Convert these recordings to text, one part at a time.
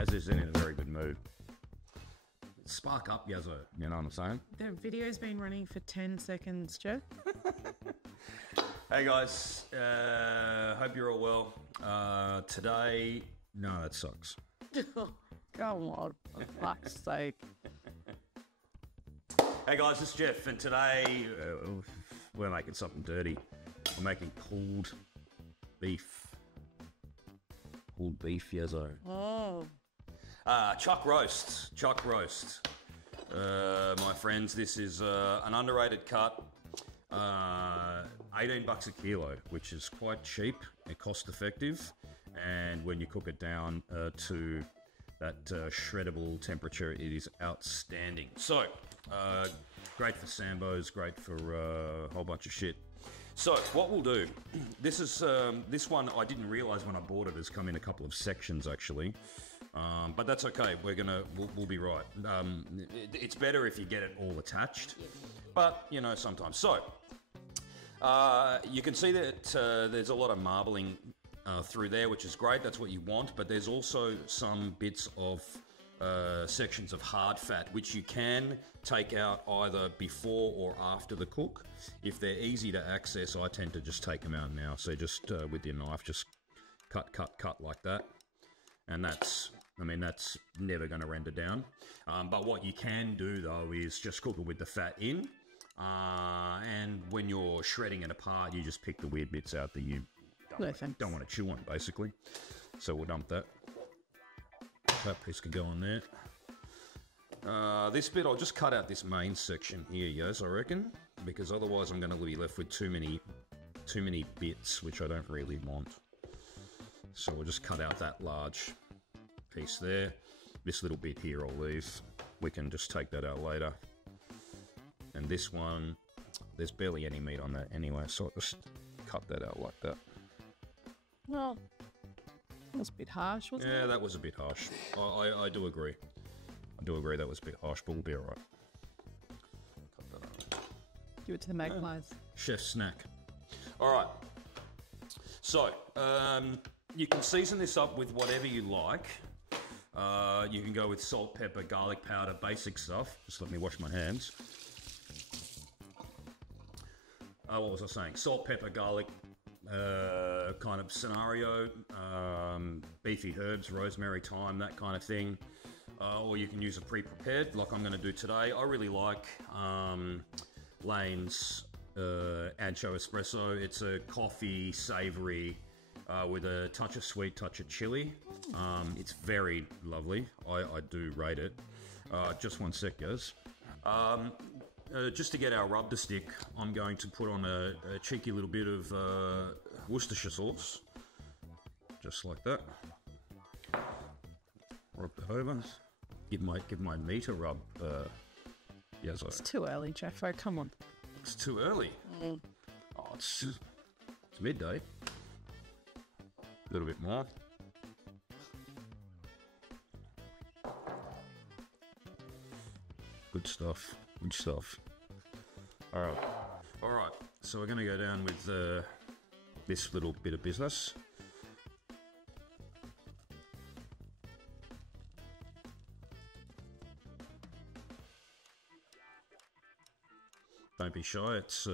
Yaz is in a very good mood. Spark up, Yazzo. You know what I'm saying? The video's been running for 10 seconds, Joe. Hey guys, hope you're all well. Today, no, that sucks. Come on, for fuck's sake. Hey guys, it's Geoff, and today we're making something dirty. We're making pulled beef. Pulled beef, Yazzo. Oh. Chuck roast. My friends, this is an underrated cut. 18 bucks a kilo, which is quite cheap and cost effective. And when you cook it down to that shreddable temperature, it is outstanding. So, great for Sambos, great for a whole bunch of shit. So, what we'll do, this is this one I didn't realize when I bought it has come in a couple of sections actually. But that's okay. We'll be right. It's better if you get it all attached, but you know sometimes. So you can see that there's a lot of marbling through there, which is great. That's what you want. But there's also some bits of sections of hard fat, which you can take out either before or after the cook. If they're easy to access, I tend to just take them out now. So just with your knife, just cut like that. And that's never going to render down. But what you can do though is just cook it with the fat in. And when you're shredding it apart, you just pick the weird bits out that you don't want to chew on, basically. So we'll dump that. That piece could go on there. This bit, I'll just cut out this main section here, guys, I reckon. Because otherwise I'm going to be left with too many bits, which I don't really want. So we'll just cut out that large piece there. This little bit here I'll leave. We can just take that out later. And this one, there's barely any meat on that anyway, so I'll just cut that out like that. Well, that was a bit harsh, wasn't it? Yeah, that was a bit harsh. I do agree. I do agree that was a bit harsh, but we'll be alright. Cut that out. Give it to the magpies. Chef snack. Alright. So, you can season this up with whatever you like. You can go with salt, pepper, garlic powder, basic stuff. Just let me wash my hands. What was I saying? Salt, pepper, garlic kind of scenario. Beefy herbs, rosemary, thyme, that kind of thing. Or you can use a pre-prepared like I'm going to do today. I really like Lane's Ancho Espresso. It's a coffee, savoury, with a touch of sweet, touch of chili. It's very lovely. I do rate it. Just one sec, guys. Just to get our rub to stick, I'm going to put on a cheeky little bit of Worcestershire sauce. Just like that. Rub the over. Give my meat a rub. Yes, It's too early, Jeffo. Come on. It's too early. Oh, it's midday. A little bit more. Good stuff. Good stuff. All right. So we're going to go down with this little bit of business. Don't be shy. It's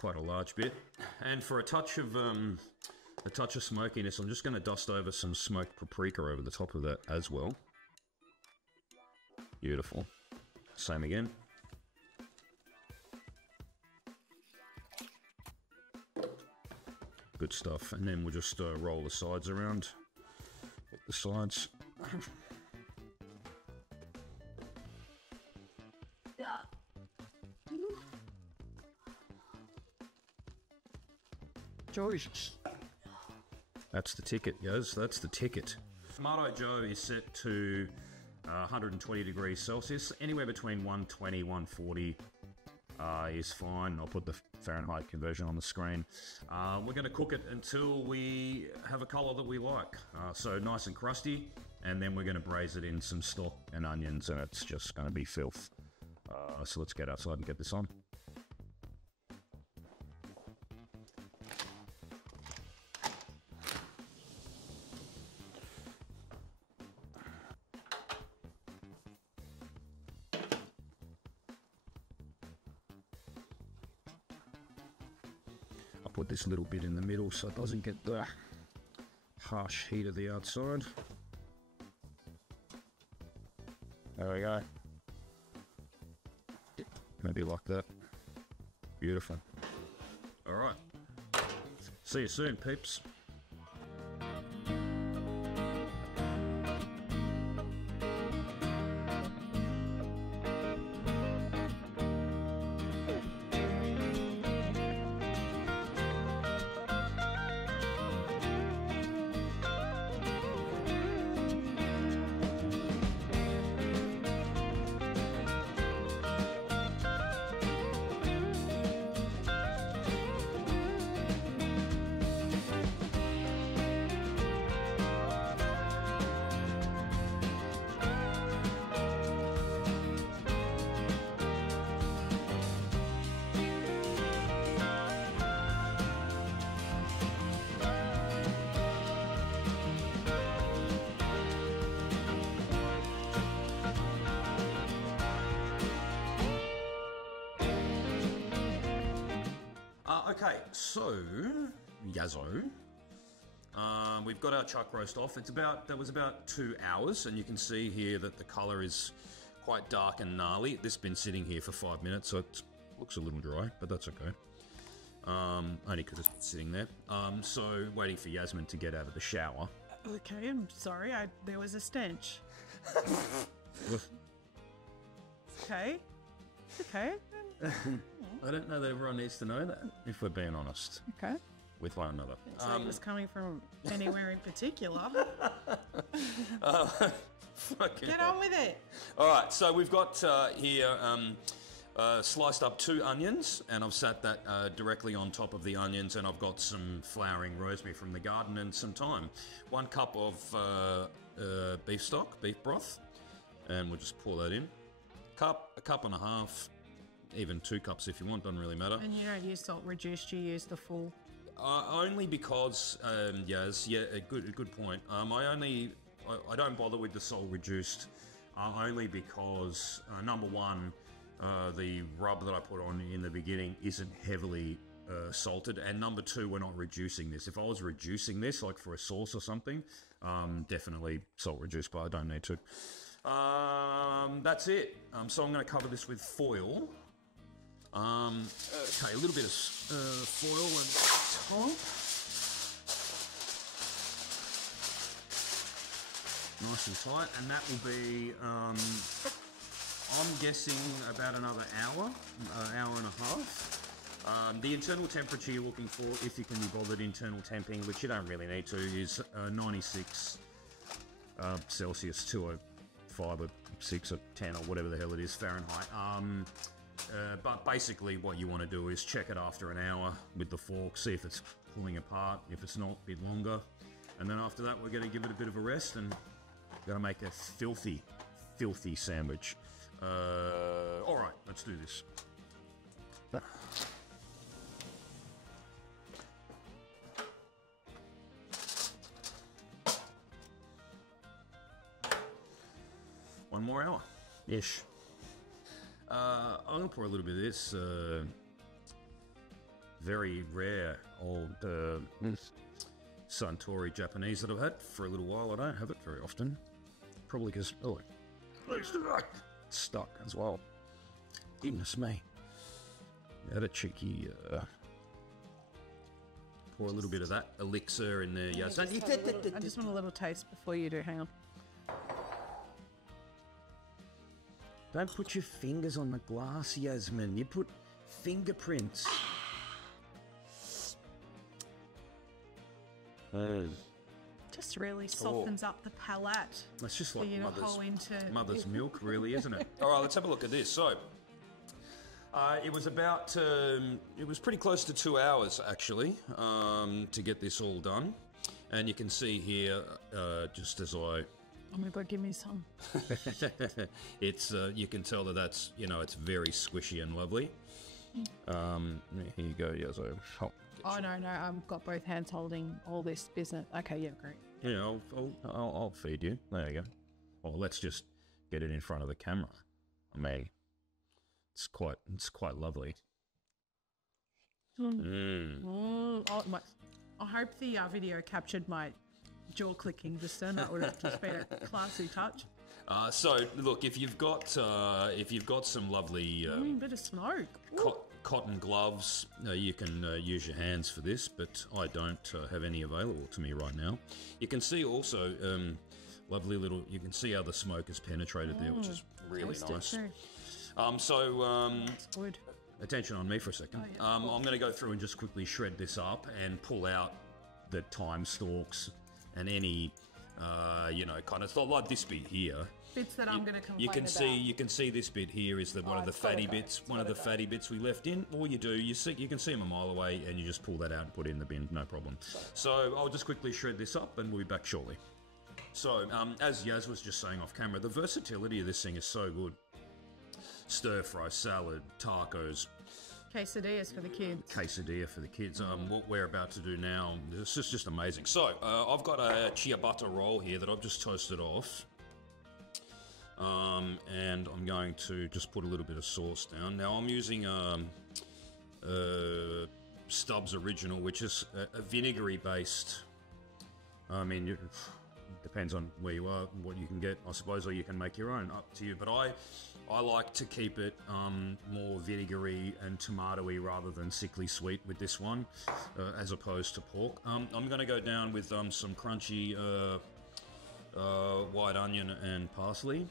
quite a large bit, and for a touch of smokiness, I'm just going to dust over some smoked paprika over the top of that as well. Beautiful. Same again. Good stuff. And then we'll just roll the sides around. Get the sides. George. That's the ticket, guys. That's the ticket. Kamado Joe is set to 120 degrees Celsius. Anywhere between 120, 140 is fine. I'll put the Fahrenheit conversion on the screen. We're going to cook it until we have a colour that we like. So nice and crusty. And then we're going to braise it in some stock and onions, and it's just going to be filth. So let's get outside and get this on. put this little bit in the middle so it doesn't get the harsh heat of the outside. There we go. Maybe like that. Beautiful. All right. See you soon, peeps. Okay, so Yazzo, we've got our chuck roast off. That was about 2 hours, and you can see here that the colour is quite dark and gnarly. This has been sitting here for 5 minutes, so it looks a little dry, but that's okay. Only because it's sitting there. So waiting for Yasmin to get out of the shower. Okay, I'm sorry. There was a stench. Okay. Okay. I don't know that everyone needs to know that, if we're being honest. Okay. With one another. So it was coming from anywhere in particular. Get on with it. All right, so we've got here sliced up 2 onions, and I've sat that directly on top of the onions, and I've got some flowering rosemary from the garden and some thyme. 1 cup of beef stock, beef broth, and we'll just pour that in. A cup and a half, even 2 cups if you want, doesn't really matter. And you don't use salt reduced, you use the full. Only because, Yaz, yeah, a good point. I don't bother with the salt reduced, only because number one, the rub that I put on in the beginning isn't heavily salted, and number 2, we're not reducing this. If I was reducing this, like for a sauce or something, definitely salt reduced, but I don't need to. That's it. So I'm going to cover this with foil. Okay, a little bit of foil and top. Nice and tight, and that will be, I'm guessing about another hour and a half. The internal temperature you're looking for, if you can be bothered internal temping, which you don't really need to, is 96 Celsius, 205 or 6 or 10 or whatever the hell it is Fahrenheit. But basically what you want to do is check it after an hour with the fork, see if it's pulling apart. If it's not, a bit longer. And then after that, we're going to give it a bit of a rest and going to make a filthy, filthy sandwich. All right, let's do this. One more hour-ish. I'm going to pour a little bit of this very rare old Suntory Japanese that I've had for a little while. I don't have it very often. Probably because, it's stuck as well. Goodness me. Had a cheeky pour a little bit of that elixir in there. Yes. I just want a little taste before you do. Hang on. Don't put your fingers on the glass, Yasmin. You put fingerprints. Just really softens up the palate. That's just like mother's milk, really, isn't it? All right, let's have a look at this. So, it was about, it was pretty close to 2 hours, actually, to get this all done. And you can see here, just as I... Oh my God, give me some. It's, you can tell that that's, it's very squishy and lovely. Here you go, Yazzo. Oh, no, I've got both hands holding all this business. Okay, yeah, great. Yeah, I'll feed you. There you go. Well, let's just get it in front of the camera. I mean, it's quite lovely. Oh, I hope the video captured my jaw clicking just then. That would have just been a classy touch. So look, if you've got some lovely Bit of smoke. cotton gloves, you can use your hands for this, but I don't have any available to me right now. You can see also lovely little. You can see how the smoke has penetrated there, which is really nice. That's good. Attention on me for a second. Oh, yeah. I'm going to go through and just quickly shred this up and pull out the thyme stalks and any, kind of stuff like this bit here. Bits that I'm going to complain You can about. see this bit here is one of the fatty bits. One of the fatty bits we left in. All you do, you can see them a mile away, and you just pull that out and put it in the bin, no problem. So I'll just quickly shred this up, and we'll be back shortly. So as Yaz was just saying off camera, the versatility of this thing is so good. Stir fry, salad, tacos, Quesadillas for the kids. Quesadilla for the kids. What we're about to do now, this is just amazing. So I've got a ciabatta roll here that I've just toasted off. And I'm going to just put a little bit of sauce down. Now I'm using Stubbs Original, which is a vinegary based. I mean, it depends on where you are, what you can get, I suppose, or you can make your own, up to you. But I like to keep it more vinegary and tomatoey rather than sickly sweet with this one, as opposed to pork. I'm going to go down with some crunchy white onion and parsley.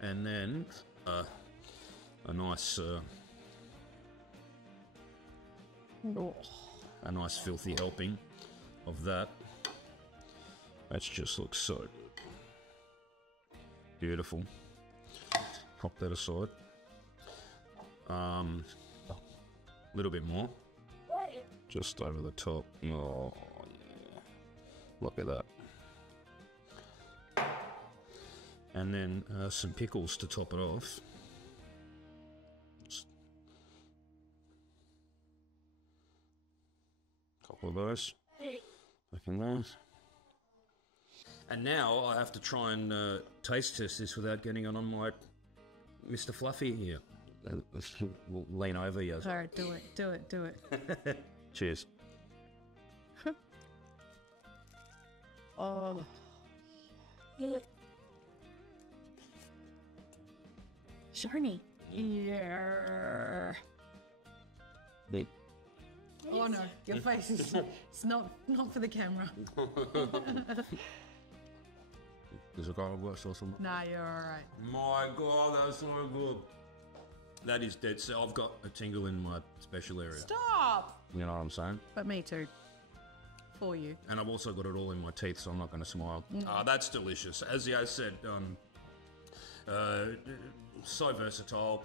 And then a nice filthy helping of that. That just looks so good. Beautiful. Pop that aside. A little bit more. Just over the top. Oh, yeah. Look at that. And then some pickles to top it off. Just a couple of those. Back in there. And now I have to try and taste test this without getting on my Mr. Fluffy here. We'll lean over, yes. All right, do it. Cheers. Oh. Shiny. Yeah. Oh no, your face is it's not for the camera. There's a garlic work sauce on that. Nah, you're alright. My God, that's so good. That is dead. So I've got a tingle in my special area. Stop! You know what I'm saying? But me too. For you. And I've also got it all in my teeth, so I'm not going to smile. That's delicious. As Yaz said, so versatile.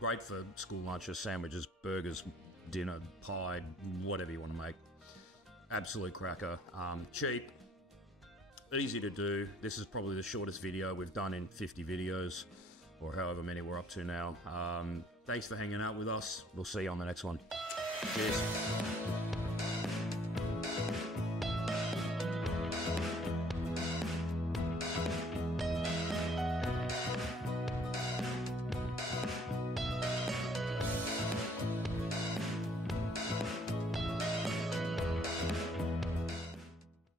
Great for school lunches, sandwiches, burgers, dinner, pie, whatever you want to make. Absolute cracker. Cheap. Easy to do. This is probably the shortest video we've done in 50 videos, or however many we're up to now. Thanks for hanging out with us. We'll see you on the next one. Cheers.